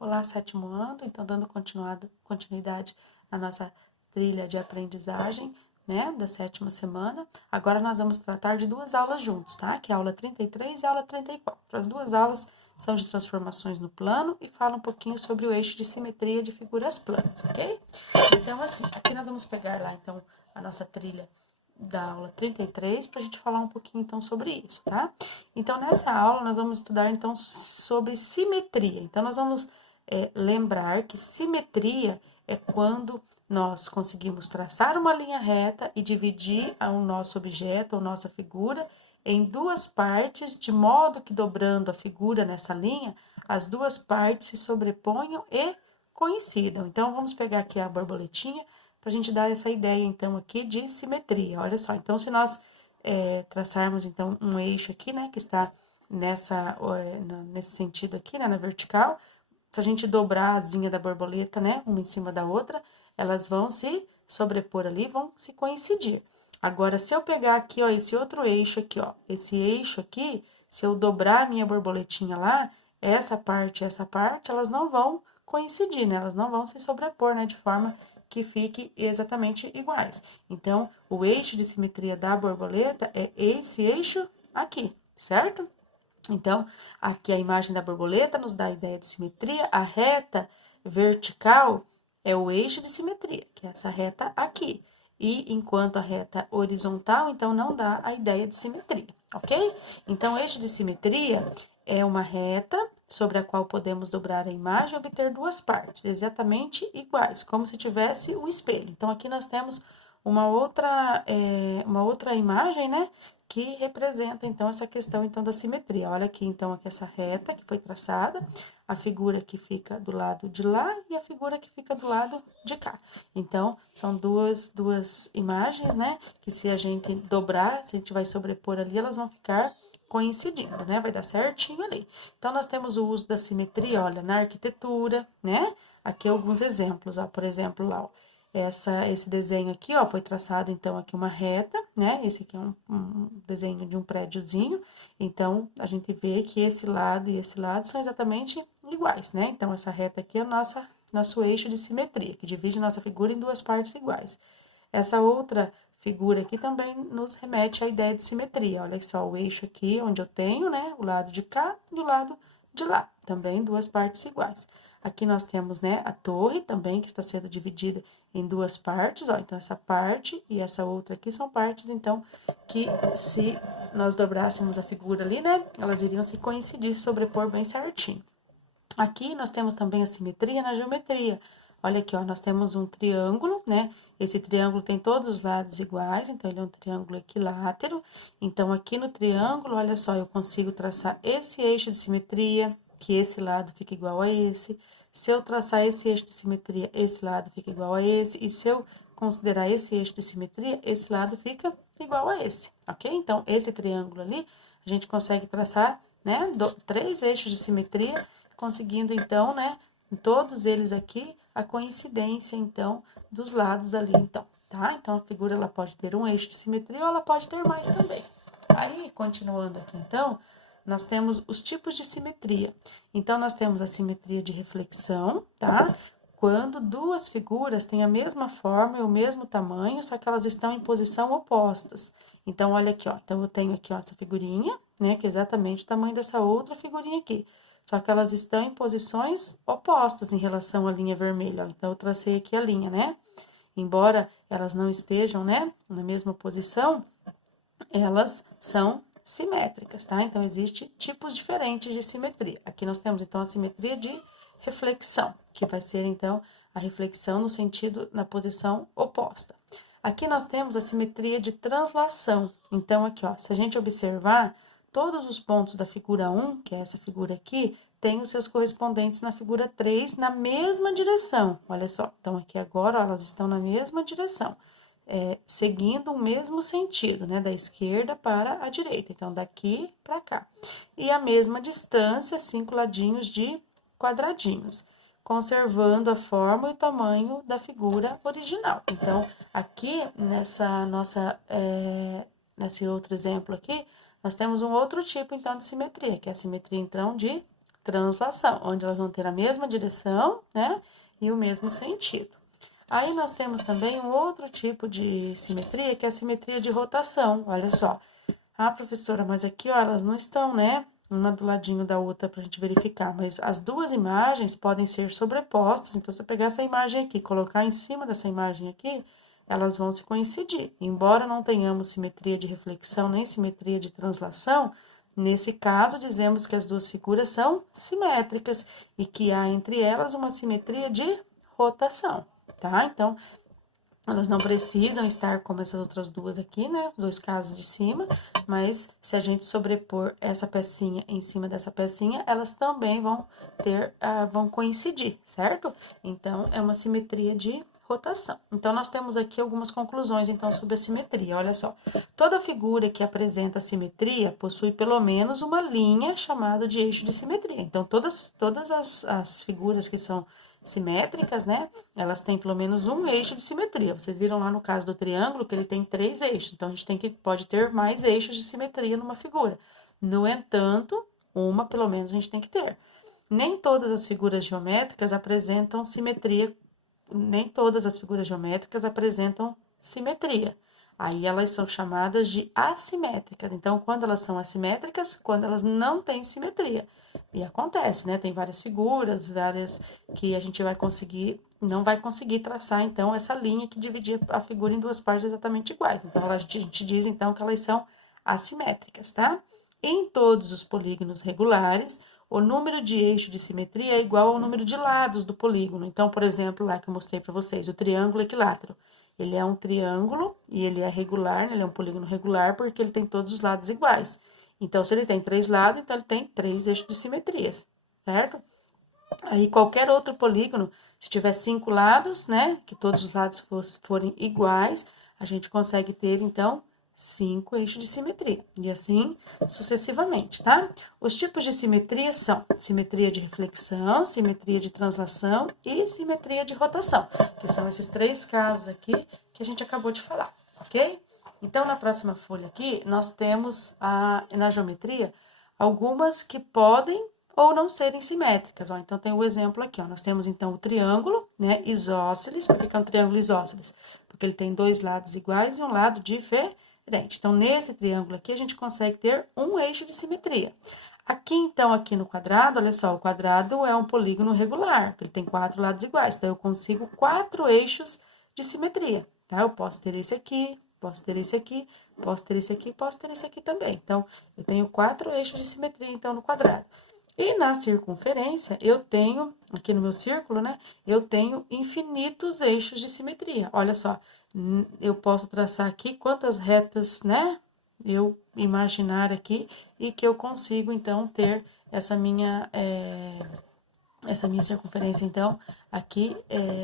Olá, sétimo ano, então dando continuidade na nossa trilha de aprendizagem, né, da sétima semana. Agora nós vamos tratar de duas aulas juntos, tá? Que é a aula 33 e a aula 34. As duas aulas são de transformações no plano e falam um pouquinho sobre o eixo de simetria de figuras planas, ok? Então, assim, aqui nós vamos pegar lá, então, a nossa trilha da aula 33 para a gente falar um pouquinho, então, sobre isso, tá? Então, nessa aula, nós vamos estudar, então, sobre simetria. Então, nós vamos lembrar que simetria é quando nós conseguimos traçar uma linha reta e dividir o nosso objeto ou nossa figura em duas partes, de modo que dobrando a figura nessa linha, as duas partes se sobreponham e coincidam. Então, vamos pegar aqui a borboletinha para a gente dar essa ideia, então, aqui de simetria. Olha só, então, se nós traçarmos, então, um eixo aqui, né, que está nesse sentido aqui, né, na vertical, se a gente dobrar a asinha da borboleta, né, uma em cima da outra, elas vão se sobrepor ali, vão se coincidir. Agora, se eu pegar aqui, ó, esse outro eixo aqui, ó, esse eixo aqui, se eu dobrar a minha borboletinha lá, essa parte e essa parte, elas não vão coincidir, né, elas não vão se sobrepor, né, de forma que fique exatamente iguais. Então, o eixo de simetria da borboleta é esse eixo aqui, certo? Então, aqui a imagem da borboleta nos dá a ideia de simetria, a reta vertical é o eixo de simetria, que é essa reta aqui. E enquanto a reta horizontal, então, não dá a ideia de simetria, ok? Então, o eixo de simetria é uma reta sobre a qual podemos dobrar a imagem e obter duas partes exatamente iguais, como se tivesse o espelho. Então, aqui nós temos uma outra imagem, né? Que representa, então, essa questão, então, da simetria. Olha aqui, então, aqui essa reta que foi traçada, a figura que fica do lado de lá e a figura que fica do lado de cá. Então, são duas imagens, né, que se a gente dobrar, se a gente vai sobrepor ali, elas vão ficar coincidindo, né, vai dar certinho ali. Então, nós temos o uso da simetria, olha, na arquitetura, né, aqui alguns exemplos, ó, por exemplo, lá, ó, esse desenho aqui, ó, foi traçado, então, aqui uma reta, né? Esse aqui é um desenho de um prédiozinho. Então, a gente vê que esse lado e esse lado são exatamente iguais, né? Então, essa reta aqui é o nosso eixo de simetria, que divide nossa figura em duas partes iguais. Essa outra figura aqui também nos remete à ideia de simetria. Olha só, o eixo aqui, onde eu tenho, né? O lado de cá e o lado de lá. Também duas partes iguais. Aqui nós temos, né, a torre também, que está sendo dividida em duas partes, ó. Então, essa parte e essa outra aqui são partes, então, que se nós dobrássemos a figura ali, né, elas iriam se coincidir, se sobrepor bem certinho. Aqui nós temos também a simetria na geometria. Olha aqui, ó, nós temos um triângulo, né? Esse triângulo tem todos os lados iguais, então ele é um triângulo equilátero. Então, aqui no triângulo, olha só, eu consigo traçar esse eixo de simetria, que esse lado fica igual a esse. Se eu traçar esse eixo de simetria, esse lado fica igual a esse. E se eu considerar esse eixo de simetria, esse lado fica igual a esse, ok? Então, esse triângulo ali, a gente consegue traçar, né, três eixos de simetria, conseguindo, então, né, em todos eles aqui, a coincidência, então, dos lados ali, então, tá? Então, a figura, ela pode ter um eixo de simetria ou ela pode ter mais também. Aí, continuando aqui, então, nós temos os tipos de simetria. Então, nós temos a simetria de reflexão, tá? Quando duas figuras têm a mesma forma e o mesmo tamanho, só que elas estão em posição opostas. Então, olha aqui, ó. Então, eu tenho aqui, ó, essa figurinha, né, que é exatamente o tamanho dessa outra figurinha aqui. Só que elas estão em posições opostas em relação à linha vermelha, ó. Então, eu tracei aqui a linha, né? Embora elas não estejam, né, na mesma posição, elas são simétricas, tá? Então, existem tipos diferentes de simetria. Aqui nós temos, então, a simetria de reflexão, que vai ser, então, a reflexão no sentido, na posição oposta. Aqui nós temos a simetria de translação. Então, aqui, ó, se a gente observar, todos os pontos da figura 1, que é essa figura aqui, têm os seus correspondentes na figura 3 na mesma direção. Olha só, então aqui agora, ó, elas estão na mesma direção. Seguindo o mesmo sentido, né, da esquerda para a direita, então daqui para cá. E a mesma distância, 5 ladinhos de quadradinhos, conservando a forma e o tamanho da figura original. Então, aqui nesse outro exemplo aqui, nós temos um outro tipo, então, de simetria, que é a simetria, então, de translação, onde elas vão ter a mesma direção, né, e o mesmo sentido. Aí nós temos também um outro tipo de simetria, que é a simetria de rotação. Olha só. Ah, professora, mas aqui, ó, elas não estão, né, uma do ladinho da outra pra gente verificar, mas as duas imagens podem ser sobrepostas. Então, se eu pegar essa imagem aqui, colocar em cima dessa imagem aqui, elas vão se coincidir. Embora não tenhamos simetria de reflexão nem simetria de translação, nesse caso, dizemos que as duas figuras são simétricas e que há entre elas uma simetria de rotação, tá? Então, elas não precisam estar como essas outras duas aqui, né? Os dois casos de cima, mas se a gente sobrepor essa pecinha em cima dessa pecinha, elas também vão ter, vão coincidir, certo? Então, é uma simetria de rotação. Então, nós temos aqui algumas conclusões, então, sobre a simetria. Olha só, toda figura que apresenta simetria possui pelo menos uma linha chamada de eixo de simetria. Então, todas as figuras que são simétricas, né, elas têm pelo menos um eixo de simetria. Vocês viram lá no caso do triângulo que ele tem 3 eixos. Então, a gente pode ter mais eixos de simetria numa figura. No entanto, uma pelo menos a gente tem que ter. Nem todas as figuras geométricas apresentam simetria. Nem todas as figuras geométricas apresentam simetria. Aí elas são chamadas de assimétricas. Então, quando elas são assimétricas, quando elas não têm simetria. E acontece, né? Tem várias figuras, várias que a gente não vai conseguir traçar, então, essa linha que dividia a figura em duas partes exatamente iguais. Então, a gente diz, então, que elas são assimétricas, tá? Em todos os polígonos regulares, o número de eixos de simetria é igual ao número de lados do polígono. Então, por exemplo, lá que eu mostrei para vocês, o triângulo equilátero. Ele é um triângulo e ele é regular, né? Ele é um polígono regular porque ele tem todos os lados iguais. Então, se ele tem 3 lados, então ele tem 3 eixos de simetrias, certo? Aí, qualquer outro polígono, se tiver 5 lados, né, que todos os lados forem iguais, a gente consegue ter, então, 5 eixos de simetria. E assim, sucessivamente, tá? Os tipos de simetria são simetria de reflexão, simetria de translação e simetria de rotação, que são esses 3 casos aqui que a gente acabou de falar, ok? Então, na próxima folha aqui, nós temos, na geometria, algumas que podem ou não serem simétricas, ó. Então, tem o exemplo aqui, ó. Nós temos, então, o triângulo, né, isósceles. Por que é um triângulo isósceles? Porque ele tem 2 lados iguais e um lado diferente. Então, nesse triângulo aqui, a gente consegue ter um eixo de simetria. Aqui, então, aqui no quadrado, olha só, o quadrado é um polígono regular, ele tem 4 lados iguais. Então, eu consigo 4 eixos de simetria, tá? Eu posso ter esse aqui, posso ter esse aqui, posso ter esse aqui, posso ter esse aqui também. Então, eu tenho 4 eixos de simetria, então, no quadrado. E na circunferência, eu tenho, aqui no meu círculo, né, eu tenho infinitos eixos de simetria. Olha só, eu posso traçar aqui quantas retas, né, eu imaginar aqui e que eu consigo, então, ter essa minha circunferência, então, aqui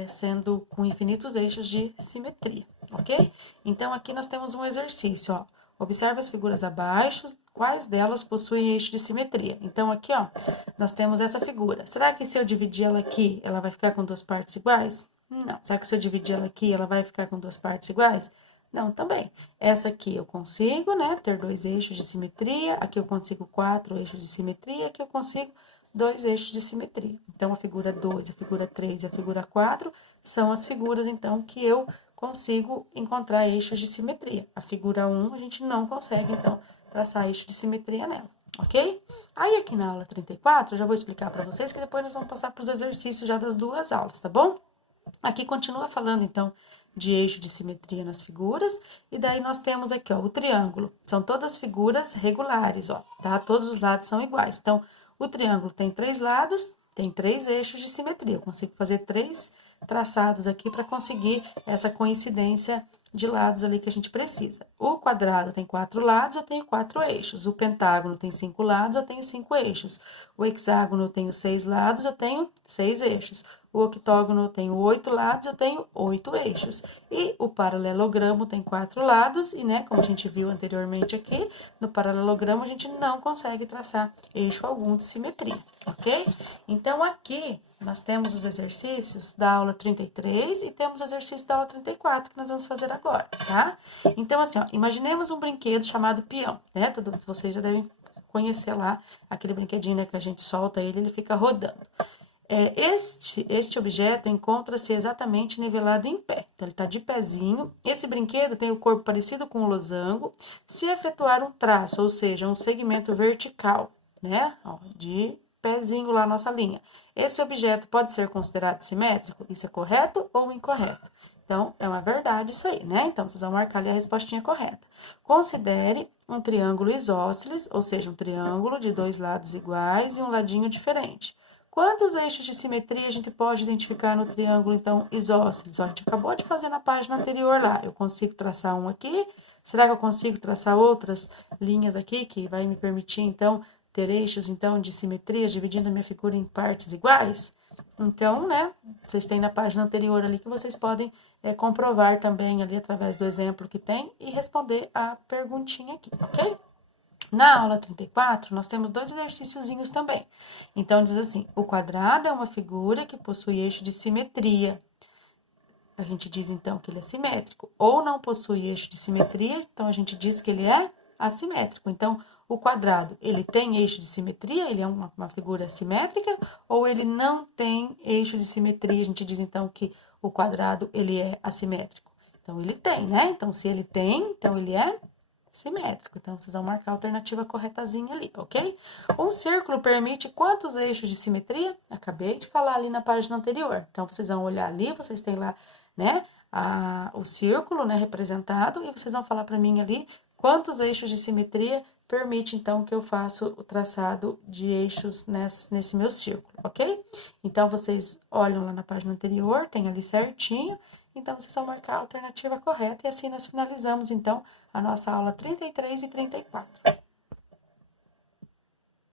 sendo com infinitos eixos de simetria, ok? Então, aqui nós temos um exercício, ó. Observe as figuras abaixo, quais delas possuem eixo de simetria. Então, aqui, ó, nós temos essa figura. Será que se eu dividir ela aqui, ela vai ficar com 2 partes iguais? Não. Será que se eu dividir ela aqui, ela vai ficar com 2 partes iguais? Não, também. Essa aqui eu consigo, né, ter 2 eixos de simetria. Aqui eu consigo 4 eixos de simetria. Aqui eu consigo 2 eixos de simetria. Então, a figura 2, a figura 3 e a figura 4 são as figuras, então, que eu consigo encontrar eixos de simetria. A figura 1, a gente não consegue, então, traçar eixo de simetria nela, ok? Aí, aqui na aula 34, eu já vou explicar para vocês que depois nós vamos passar para os exercícios já das 2 aulas, tá bom? Aqui continua falando, então, de eixo de simetria nas figuras, e daí nós temos aqui, ó, o triângulo. São todas figuras regulares, ó, tá? Todos os lados são iguais. Então, o triângulo tem 3 lados, tem 3 eixos de simetria. Eu consigo fazer 3 traçados aqui para conseguir essa coincidência de lados ali que a gente precisa. O quadrado tem 4 lados, eu tenho 4 eixos. O pentágono tem 5 lados, eu tenho 5 eixos. O hexágono eu tenho 6 lados, eu tenho 6 eixos. O octógono tem 8 lados, eu tenho 8 eixos. E o paralelogramo tem 4 lados, e, né, como a gente viu anteriormente aqui, no paralelogramo a gente não consegue traçar eixo algum de simetria, ok? Então, aqui nós temos os exercícios da aula 33 e temos o exercício da aula 34 que nós vamos fazer agora, tá? Então, assim, ó, imaginemos um brinquedo chamado peão, né? Todos vocês já devem conhecer lá aquele brinquedinho, né, que a gente solta ele fica rodando. Este objeto encontra-se exatamente nivelado em pé. Então, ele está de pezinho. Esse brinquedo tem o corpo parecido com um losango. Se efetuar um traço, ou seja, um segmento vertical, né, ó, de pezinho lá na nossa linha, esse objeto pode ser considerado simétrico? Isso é correto ou incorreto? Então, é uma verdade isso aí, né? Então, vocês vão marcar ali a respostinha correta. Considere um triângulo isósceles, ou seja, um triângulo de dois lados iguais e um ladinho diferente. Quantos eixos de simetria a gente pode identificar no triângulo, então, isósceles? Ó, a gente acabou de fazer na página anterior lá. Eu consigo traçar um aqui. Será que eu consigo traçar outras linhas aqui que vai me permitir, então, ter eixos, então, de simetria, dividindo a minha figura em partes iguais? Então, né, vocês têm na página anterior ali que vocês podem comprovar também ali através do exemplo que tem e responder a perguntinha aqui, ok? Na aula 34, nós temos dois exercíciozinhos também. Então, diz assim, o quadrado é uma figura que possui eixo de simetria. A gente diz, então, que ele é simétrico. Ou não possui eixo de simetria, então a gente diz que ele é assimétrico. Então, o quadrado, ele tem eixo de simetria, ele é uma figura simétrica, ou ele não tem eixo de simetria, a gente diz, então, que o quadrado, ele é assimétrico. Então, ele tem, né? Então, se ele tem, então ele é simétrico. Então, vocês vão marcar a alternativa corretazinha ali, ok? Um círculo permite quantos eixos de simetria? Acabei de falar ali na página anterior. Então, vocês vão olhar ali, vocês têm lá, né, o círculo, né, representado, e vocês vão falar para mim ali quantos eixos de simetria permite, então, que eu faça o traçado de eixos nesse meu círculo, ok? Então, vocês olham lá na página anterior, tem ali certinho, então, vocês vão marcar a alternativa correta e assim nós finalizamos, então, a nossa aula 33 e 34.